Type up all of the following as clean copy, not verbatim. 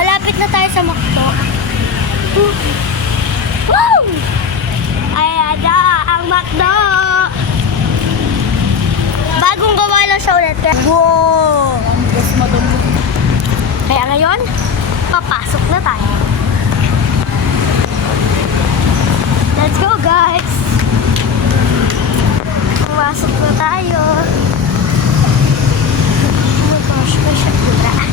Malapit na tayo sa McDo. Woo! Ayan na ang McDo. Bagong gawa lang siya ulit. Wow! Kaya ngayon, papasok na tayo. Let's go, guys! Pumasok na tayo. Oh my gosh, may shakura.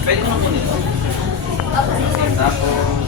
Pwede naman po nito. Tapos...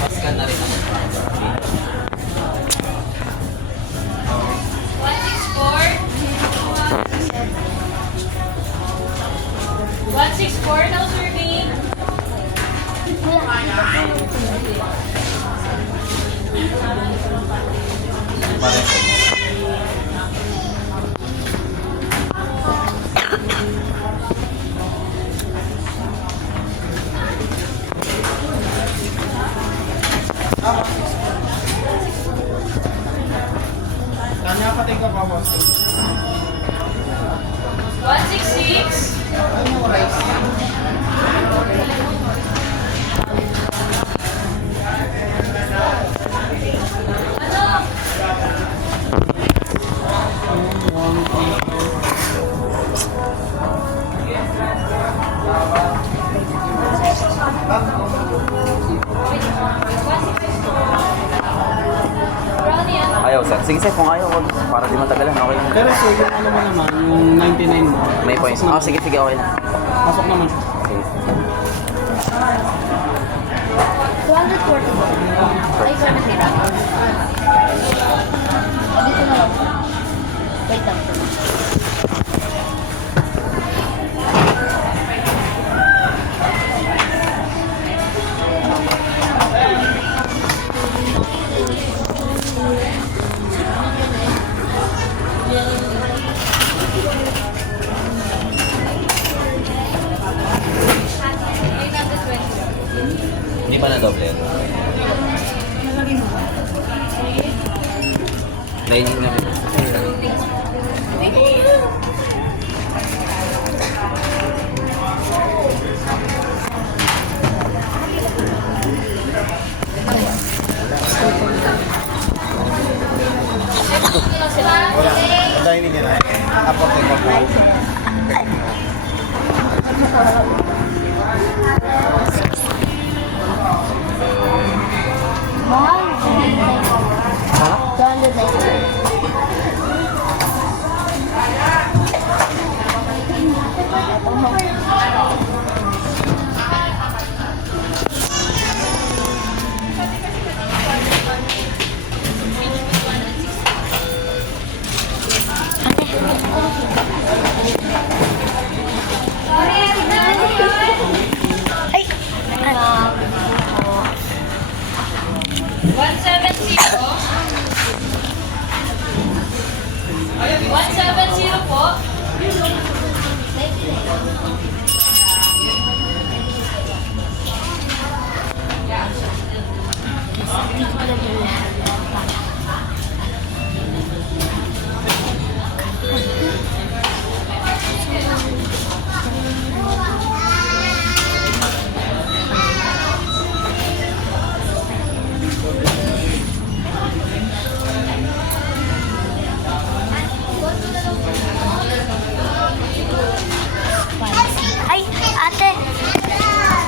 Paskan na rin ako. 164 now serving. Kanya patay ka pa, boss. 166. Ano rice? Ayaw, sir. Sige, sir. Kung ayaw, wag. Para di matagalan. Okay lang. Pero so, yung ano mo naman, yung 99 mo. May points. Ah, sige, sige. Okay lang. Pasok naman. Sige. 240. Ay, sana sila. Dito na lang. Wait lang. Hindi pa na doble yan. Lining na rin. Dining nila. Apote ko po. Mahal. 290. Ay! 170. 170 po.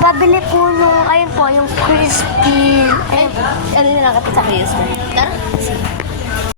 Pabili po nung, ayun po, yung crispy. Ano yung nakapit sa crispy? Tara.